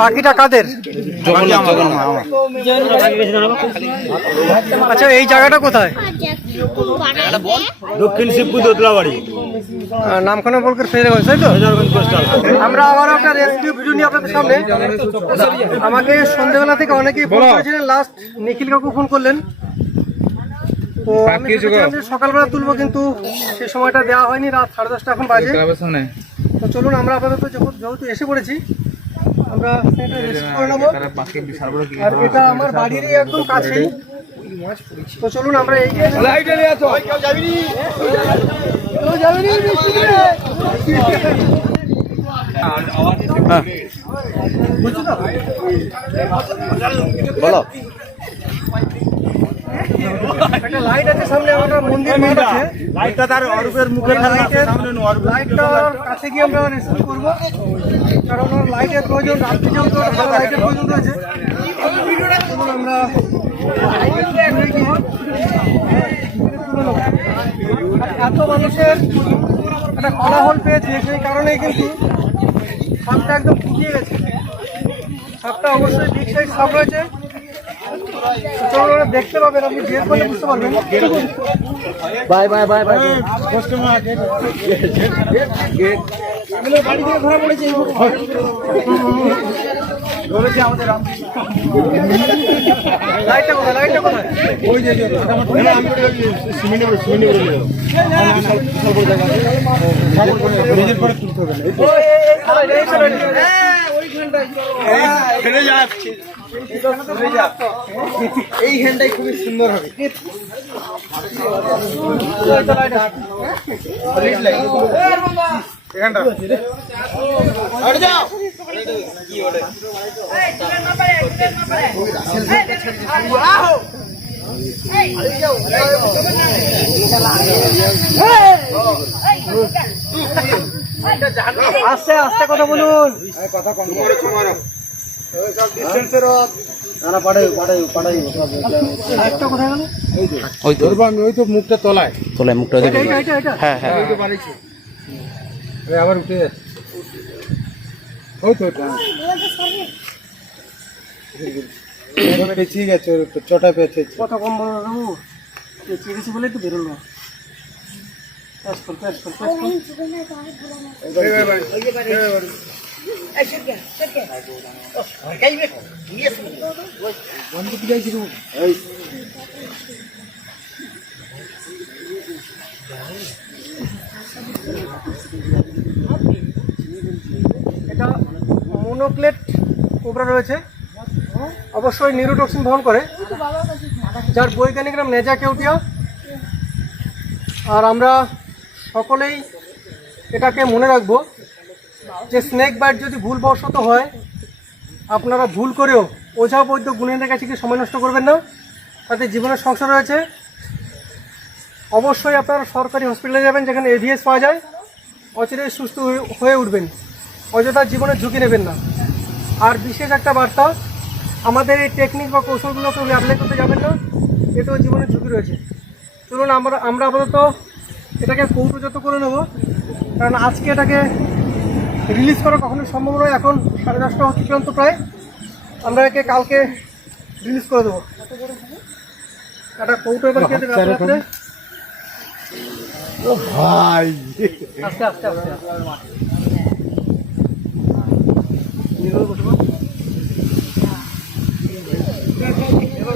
বাকিটা কাদের? আচ্ছা, এই জায়গাটা কোথায়? দক্ষিণ শিবপুর দোতলাবাড়ি, নামখানা বলকার ফেজারগঞ্জ, তাই তো? আমরা আবারও একটা রেস্কিউ ভিডিও নিয়ে আপনাদের সামনে। আমাকে সন্ধ্যেবেলা থেকে অনেকেই ফোন করেছিলেন, লাস্ট নিখিল কাকু ফোন করলেন, তো আমি ভেবেছিলাম যে সকালবেলা তুলবো, কিন্তু সে সময়টা দেওয়া হয়নি। রাত 10:30 এখন বাজে। তো চলুন, আমরা আপাতত যেহেতু এসে পড়েছি, আমরা সেটা রেস্কিউ করে নেবো। আর এটা আমার বাড়িরই একদম কাছেই, তো চলুন আমরা এই বলো। একটা লাইট আছে সামনে, আমরা মন্দির মাঠ আছে, লাইটটা তার অরূপের মুখের লাইটটার কাছে গিয়ে আমরা রেস্কিউ করবো, কারণ ওর লাইটের প্রয়োজন। রাত্রি যেহেতু ভালো লাইটের প্রয়োজন রয়েছে, আমরা এত মানুষের একটা কোলাহল পেয়েছে, সেই কারণেই কিন্তু সাপটা একদম ফুটিয়ে গেছে। সাপটা অবশ্যই বিগ সাইজ সাপ রয়েছে, দেখতে পাবেন, আপনি বের করলে বুঝতে পারবেন। Bye bye bye bye. বাড়ি থেকে ধরা পড়েছে লাইটটা কোথায়? লাইটটা কোথায়? ওই যে এই হ্যান্ডটাই খুবই সুন্দর হবে। আস্তে আস্তে কথা বলুন, কথা কম। ওই তো মুখটা তলায় মুখটা, হ্যাঁ হ্যাঁ, আবার উঠে যাচ্ছে। ওই তো পেঁচিয়ে গেছে, চটা পেয়েছে। কথা কম বলো বাবু, পেঁচিয়ে গেছে বলে তো বেরোলো। এটা মোনোক্লেট কোবরা রয়েছে, অবশ্যই নিউরোটক্সিন বহন করে, যার বৈজ্ঞানিক নাম নেজা কেউটিয়া। আর আমরা সকলেই এটাকে মনে রাখবো যে স্নেক বাইট যদি ভুলবশত হয়, আপনারা ভুল করেও ওঝা বৈদ্য গুণের কাছে কি সময় নষ্ট করবেন না, তাতে জীবনের সংসার রয়েছে। অবশ্যই আপনারা সরকারি হসপিটালে যাবেন, যেখানে এভিএস পাওয়া যায়, অচিরেই সুস্থ হয়ে উঠবেন। অযথা জীবনের ঝুঁকি নেবেন না। আর বিশেষ একটা বার্তা, আমাদের এই টেকনিক বা কৌশলগুলোকে অ্যাপ্লাই করতে যাবেন না, এতেও জীবনের ঝুঁকি রয়েছে। চলুন আমরা আপাতত এটাকে কৌটোজাত করে নেব, কারণ আজকে এটাকে রিলিজ করা কখনোই সম্ভব নয়। এখন 10:30 অতিক্রান্ত প্রায়, আমরা একে কালকে রিলিজ করে দেবো। একটা কৌটো এবার খেয়ে দেবে আস্তে আস্তে আস্তে আস্তে।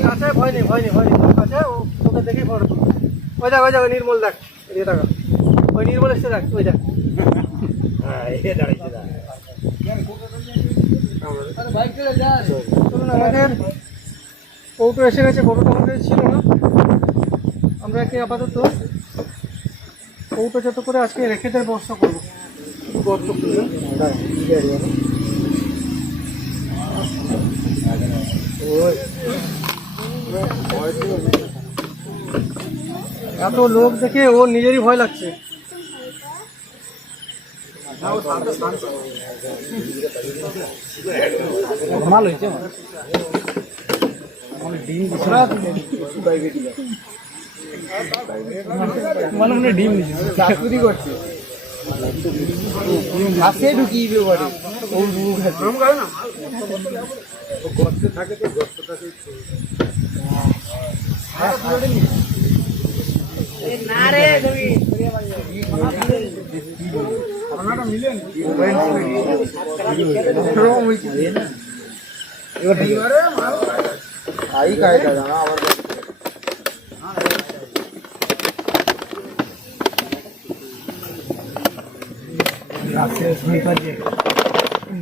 কাছে ভয় নেই, ভয় নেই, ভয় নেই, কাছে ও তোকে দেখেই ফটো তুলবে। ওই দেখ, ওই দেখ, নির্মল দেখ, এদিকে দেখা, ওই নির্মল এসে দেখ, ওই দেখ। চলুন, আমাদের কৌটো এসে গেছে, কৌটোটা আমাদের ছিল না। আমরা একে আপাতত কৌটো যত করে আজকে রেখে দেওয়ার ব্যবস্থা করবো। গর্ত খুলবে, এত লোক দেখে ও নিজেরই ভয় লাগছে। ভালো হয়েছে, ডিম মানে মনে ডিম চাকুরি করছে ঘাসে ঢুকিয়ে দিবে বাড়ি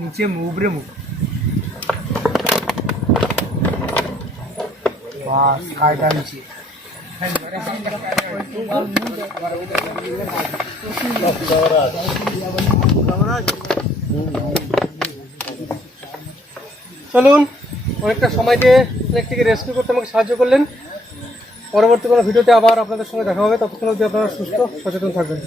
নিচে উপরে মুখ বাস কায়দা নিচে চলুন, অনেকটা সময় দিয়ে ইলেকট্রিকে রেস্কিউ করতে আমাকে সাহায্য করলেন। পরবর্তী কোনো ভিডিওতে আবার আপনাদের সঙ্গে দেখা হবে। ততক্ষণ অবধি আপনারা সুস্থ সচেতন থাকবেন।